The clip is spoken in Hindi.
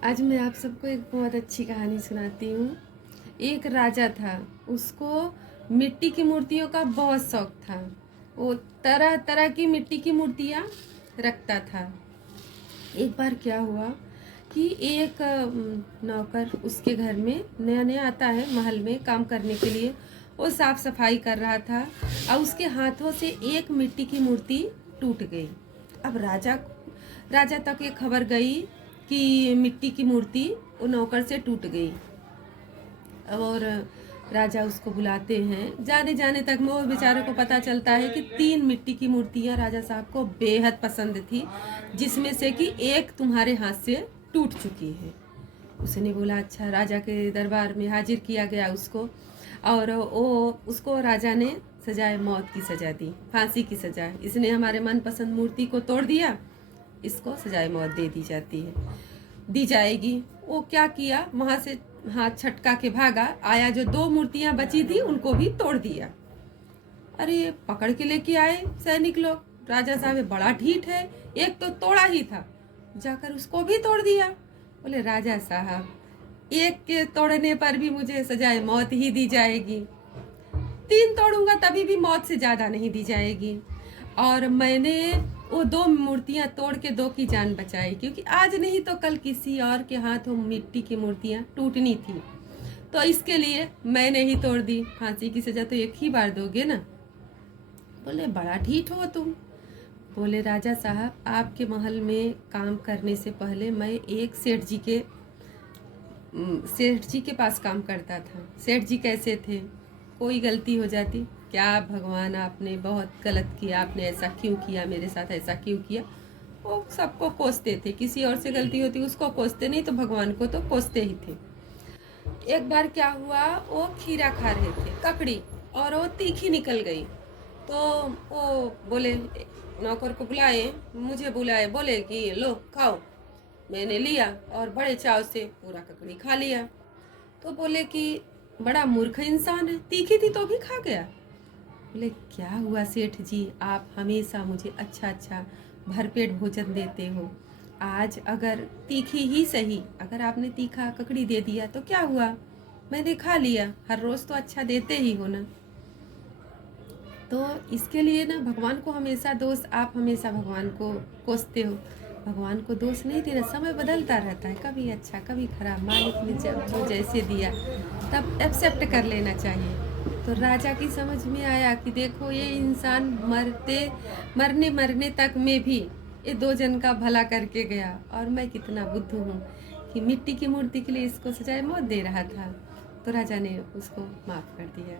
आज मैं आप सबको एक बहुत अच्छी कहानी सुनाती हूँ। एक राजा था, उसको मिट्टी की मूर्तियों का बहुत शौक था। वो तरह तरह की मिट्टी की मूर्तियाँ रखता था। एक बार क्या हुआ कि एक नौकर उसके घर में नया नया आता है महल में काम करने के लिए। वो साफ सफाई कर रहा था और उसके हाथों से एक मिट्टी की मूर्ति टूट गई। अब राजा राजा तक ये खबर गई कि मिट्टी की मूर्ति वो नौकर से टूट गई। और राजा उसको बुलाते हैं। जाने जाने तक में वो बेचारे को पता चलता है कि 3 मिट्टी की मूर्तियां राजा साहब को बेहद पसंद थी, जिसमें से कि एक तुम्हारे हाथ से टूट चुकी है। उसने बोला अच्छा। राजा के दरबार में हाजिर किया गया उसको, और वो उसको राजा ने सजाए मौत की सजा दी, फांसी की सजा। इसने हमारे मनपसंद मूर्ति को तोड़ दिया, इसको सजाए मौत दे दी जाती है, दी जाएगी। वो क्या किया, वहां से हाथ छटका के भागा, आया जो 2 मूर्तियां बची थी उनको भी तोड़ दिया। अरे पकड़ के लेके आए सैनिक लोग। राजा साहब बड़ा ढीठ है, एक तो तोड़ा ही था, जाकर उसको भी तोड़ दिया। बोले राजा साहब एक के तोड़ने पर भी मुझे सजाए मौत ही दी जाएगी, 3 तोड़ूंगा तभी भी मौत से ज्यादा नहीं दी जाएगी। और मैंने वो 2 मूर्तियां तोड़ के 2 की जान बचाई, क्योंकि आज नहीं तो कल किसी और के हाथों मिट्टी की मूर्तियां टूटनी थी, तो इसके लिए मैंने ही तोड़ दी। फांसी की सजा तो एक ही बार दोगे ना। बोले बड़ा ढीठ हो तुम। बोले राजा साहब आपके महल में काम करने से पहले मैं एक सेठ जी के पास काम करता था। सेठ जी कैसे थे, कोई गलती हो जाती, क्या भगवान आपने बहुत गलत किया, आपने ऐसा क्यों किया मेरे साथ, ऐसा क्यों किया, वो सबको कोसते थे। किसी और से गलती होती उसको कोसते नहीं, तो भगवान को तो कोसते ही थे। एक बार क्या हुआ, वो खीरा खा रहे थे, ककड़ी, और वो तीखी निकल गई। तो वो बोले, नौकर को बुलाए, मुझे बुलाए, बोले कि लो खाओ। मैंने लिया और बड़े चाव से पूरा ककड़ी खा लिया। तो बोले कि बड़ा मूर्ख इंसान है, तीखी थी तो भी खा गया। बोले क्या हुआ सेठ जी, आप हमेशा मुझे अच्छा अच्छा भरपेट भोजन देते हो, आज अगर तीखी ही सही, अगर आपने तीखा ककड़ी दे दिया तो क्या हुआ, मैंने खा लिया, हर रोज तो अच्छा देते ही हो ना। तो इसके लिए ना भगवान को हमेशा दोष, आप हमेशा भगवान को कोसते हो। भगवान को दोष नहीं देना, समय बदलता रहता है, कभी अच्छा कभी खराब, मालिक ने जब जो जैसे दिया तब एक्सेप्ट कर लेना चाहिए। तो राजा की समझ में आया कि देखो ये इंसान मरने मरने तक में भी ये 2 जन का भला करके गया, और मैं कितना बुद्धू हूँ कि मिट्टी की मूर्ति के लिए इसको सजाए मौत दे रहा था। तो राजा ने उसको माफ कर दिया।